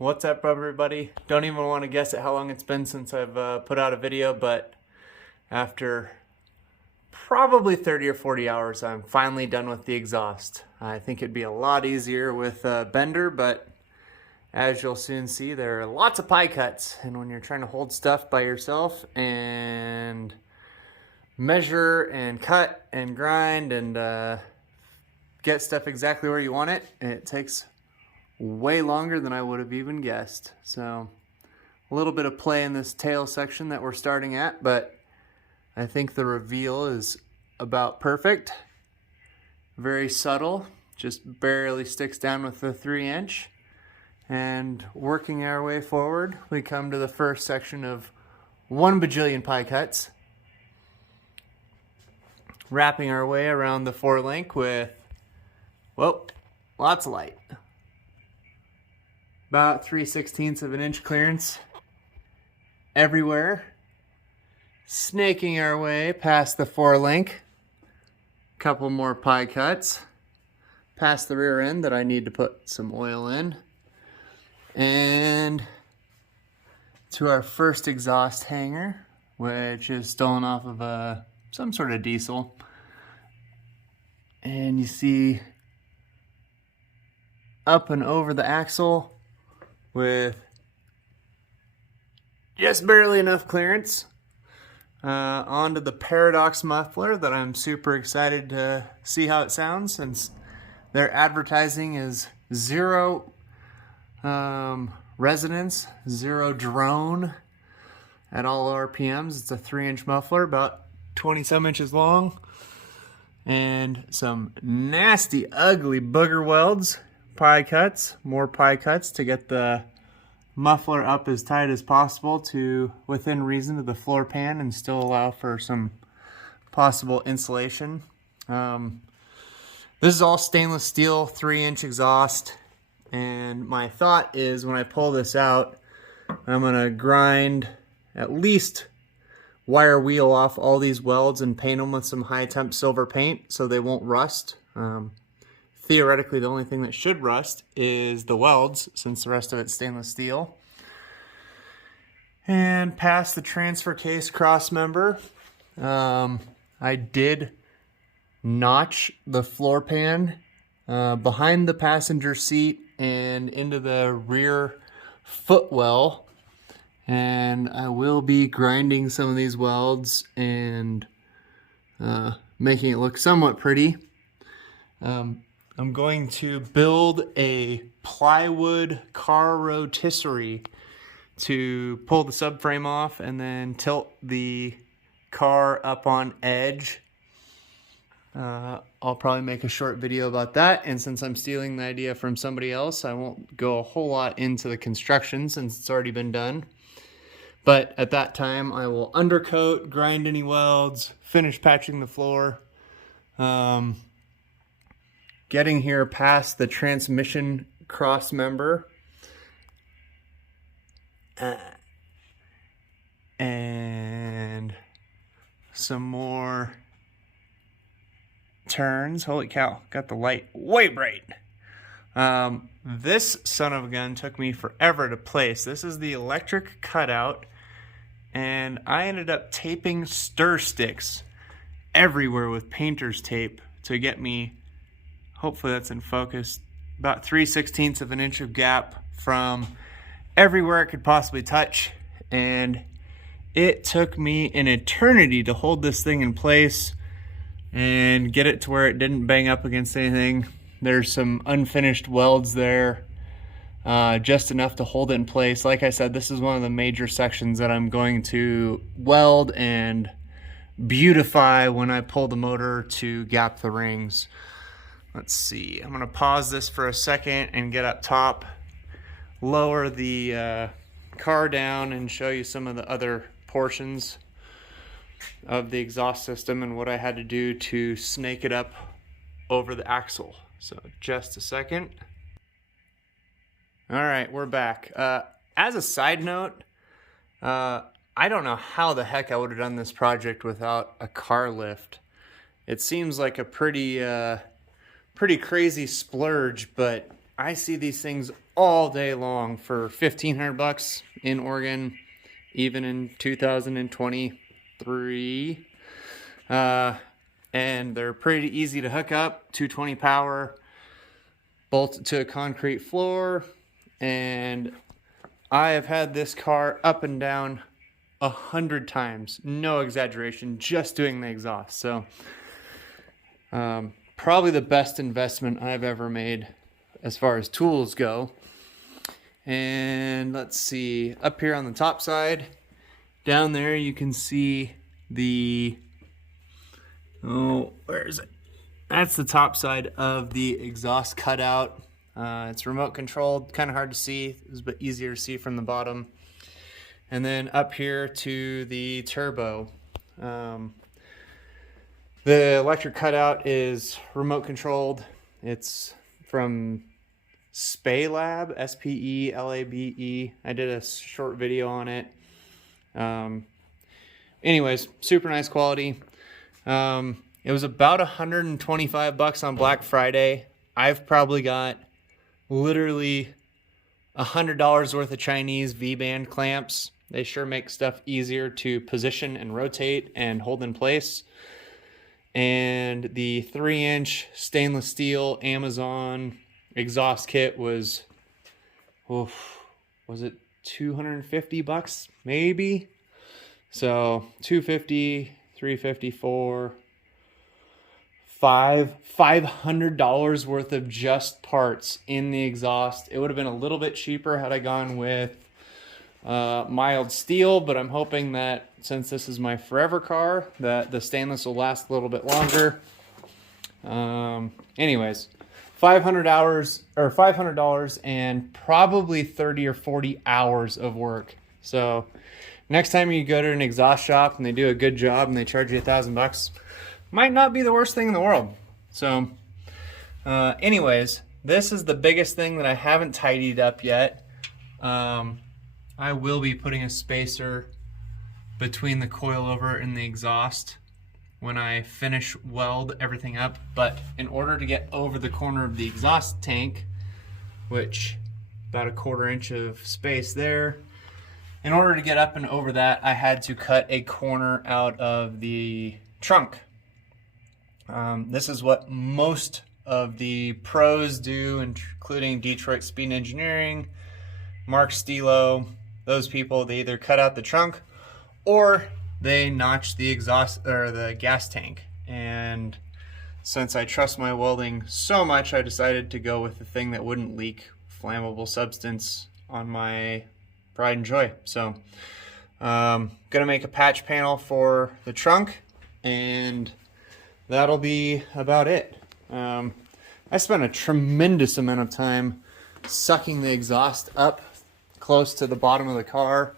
What's up, everybody? Don't even want to guess at how long it's been since I've put out a video, but after probably 30 or 40 hours, I'm finally done with the exhaust. I think it'd be a lot easier with Bender, but as you'll soon see, there are lots of pie cuts, and when you're trying to hold stuff by yourself and measure and cut and grind and get stuff exactly where you want it, it takes way longer than I would have even guessed. So a little bit of play in this tail section that we're starting at, but I think the reveal is about perfect. Very subtle, just barely sticks down with the 3-inch. And working our way forward, we come to the first section of 1 bajillion pie cuts. Wrapping our way around the 4-link with, whoa, lots of light. About 3/16 of an inch clearance everywhere. Snaking our way past the 4-link. Couple more pie cuts. Past the rear end that I need to put some oil in. And to our first exhaust hanger, which is stolen off of some sort of diesel. And you see up and over the axle with just barely enough clearance onto the Paradox muffler that I'm super excited to see how it sounds, since their advertising is zero resonance, zero drone at all RPMs. It's a 3-inch muffler, about 20-some inches long, and some nasty, ugly booger welds. Pie cuts, more pie cuts to get the muffler up as tight as possible to within reason to the floor pan and still allow for some possible insulation. This is all stainless steel 3-inch exhaust, and my thought is when I pull this out, I'm gonna grind at least wire wheel off all these welds and paint them with some high temp silver paint so they won't rust. Theoretically, the only thing that should rust is the welds, since the rest of it's stainless steel. And past the transfer case cross member, I did notch the floor pan behind the passenger seat and into the rear footwell. And I will be grinding some of these welds and making it look somewhat pretty. I'm going to build a plywood car rotisserie to pull the subframe off and then tilt the car up on edge. I'll probably make a short video about that, and since I'm stealing the idea from somebody else, I won't go a whole lot into the construction since it's already been done. But at that time, I will undercoat, grind any welds, finish patching the floor. Getting here past the transmission cross member. And some more turns. Holy cow, got the light way bright. This son of a gun took me forever to place. This is the electric cutout, and I ended up taping stir sticks everywhere with painter's tape to get me, hopefully that's in focus, about 3/16 of an inch of gap from everywhere it could possibly touch. And it took me an eternity to hold this thing in place and get it to where it didn't bang up against anything. There's some unfinished welds there, just enough to hold it in place. Like I said, this is one of the major sections that I'm going to weld and beautify when I pull the motor to gap the rings. Let's see, I'm gonna pause this for a second and get up top, lower the car down, and show you some of the other portions of the exhaust system and what I had to do to snake it up over the axle. So just a second. All right, we're back. As a side note, I don't know how the heck I would have done this project without a car lift. It seems like a pretty crazy splurge, but I see these things all day long for $1,500 in Oregon, even in 2023. And they're pretty easy to hook up, 220 power, bolted to a concrete floor. And I have had this car up and down 100 times, no exaggeration, just doing the exhaust. So probably the best investment I've ever made as far as tools go. And let's see, up here on the top side, down there you can see the, oh, where is it? That's the top side of the exhaust cutout. It's remote controlled, kind of hard to see, it's a bit easier to see from the bottom. And then up here to the turbo. The electric cutout is remote controlled. It's from Spelabe, S-P-E-L-A-B-E. I did a short video on it. Anyways, super nice quality. It was about $125 on Black Friday. I've probably got literally $100 worth of Chinese V-band clamps. They sure make stuff easier to position and rotate and hold in place. And the 3-inch stainless steel Amazon exhaust kit was, was it $250 maybe? So $250, $354, $500 worth of just parts in the exhaust. It would have been a little bit cheaper had I gone with mild steel, but I'm hoping that since this is my forever car, that the stainless will last a little bit longer. Anyways, $500 and probably 30 or 40 hours of work. So next time you go to an exhaust shop and they do a good job and they charge you $1,000, might not be the worst thing in the world. So anyways, this is the biggest thing that I haven't tidied up yet. I will be putting a spacer between the coilover and the exhaust when I finish weld everything up. But in order to get over the corner of the exhaust tank, which about a 1/4 inch of space there, in order to get up and over that, I had to cut a corner out of the trunk. This is what most of the pros do, including Detroit Speed Engineering, Mark Stilo. Those people, they either cut out the trunk or they notch the exhaust or the gas tank. And since I trust my welding so much, I decided to go with the thing that wouldn't leak flammable substance on my pride and joy. So gonna make a patch panel for the trunk, and that'll be about it. I spent a tremendous amount of time sucking the exhaust up close to the bottom of the car.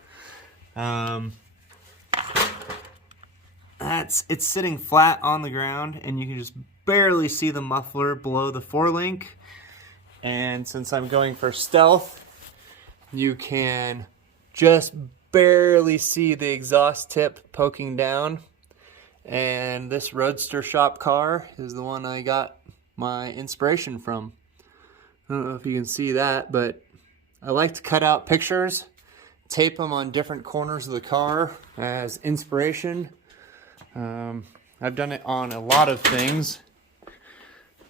It's sitting flat on the ground, and you can just barely see the muffler below the 4-link. And since I'm going for stealth, you can just barely see the exhaust tip poking down. And this Roadster shop car is the one I got my inspiration from. I don't know if you can see that, but I like to cut out pictures, tape them on different corners of the car as inspiration. I've done it on a lot of things,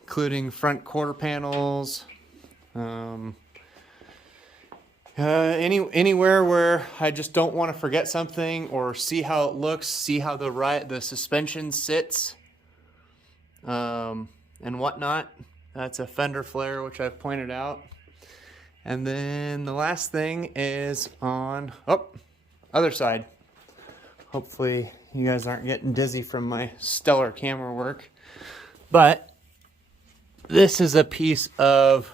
including front quarter panels, anywhere where I just don't want to forget something or see how it looks, see how the suspension sits, and whatnot. That's a fender flare, which I've pointed out. And then the last thing is on other side. Hopefully you guys aren't getting dizzy from my stellar camera work. But this is a piece of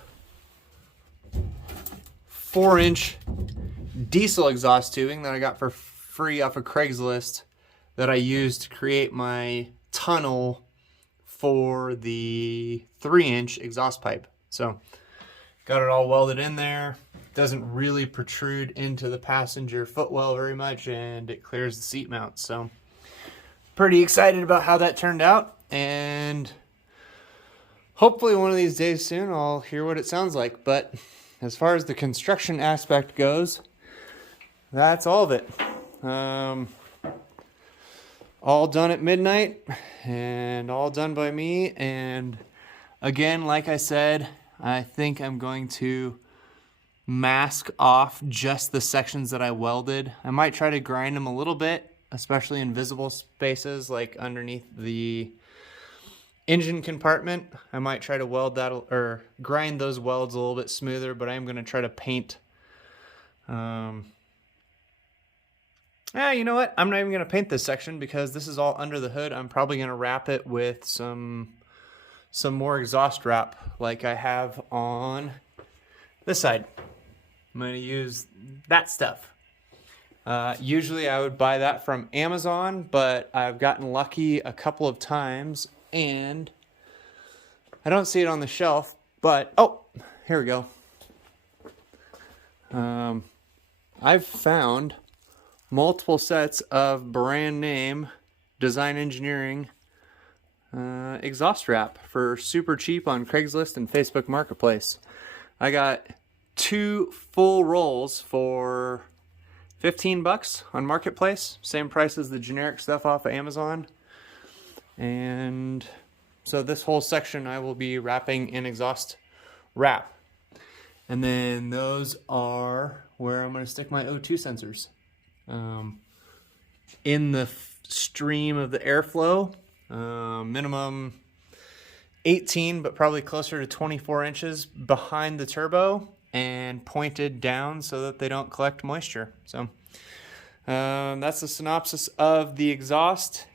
4-inch diesel exhaust tubing that I got for free off of Craigslist that I used to create my tunnel for the 3-inch exhaust pipe. So got it all welded in there. Doesn't really protrude into the passenger footwell very much, and it clears the seat mount. So pretty excited about how that turned out, and hopefully one of these days soon I'll hear what it sounds like. But as far as the construction aspect goes, that's all of it. All done at midnight and all done by me. And again, like I said, I think I'm going to mask off just the sections that I welded. I might try to grind them a little bit, especially in visible spaces like underneath the engine compartment. I might try to weld that or grind those welds a little bit smoother, but I'm going to try to paint. You know what? I'm not even going to paint this section because this is all under the hood. I'm probably going to wrap it with some more exhaust wrap like I have on this side. I'm going to use that stuff. Usually I would buy that from Amazon, but I've gotten lucky a couple of times and I don't see it on the shelf, but oh, here we go. I've found multiple sets of brand name Design Engineering exhaust wrap for super cheap on Craigslist and Facebook Marketplace. I got 2 full rolls for $15 on Marketplace, same price as the generic stuff off of Amazon. And so this whole section I will be wrapping in exhaust wrap. And then those are where I'm going to stick my O2 sensors. In the stream of the airflow, minimum 18, but probably closer to 24 inches behind the turbo and pointed down so that they don't collect moisture. So that's the synopsis of the exhaust.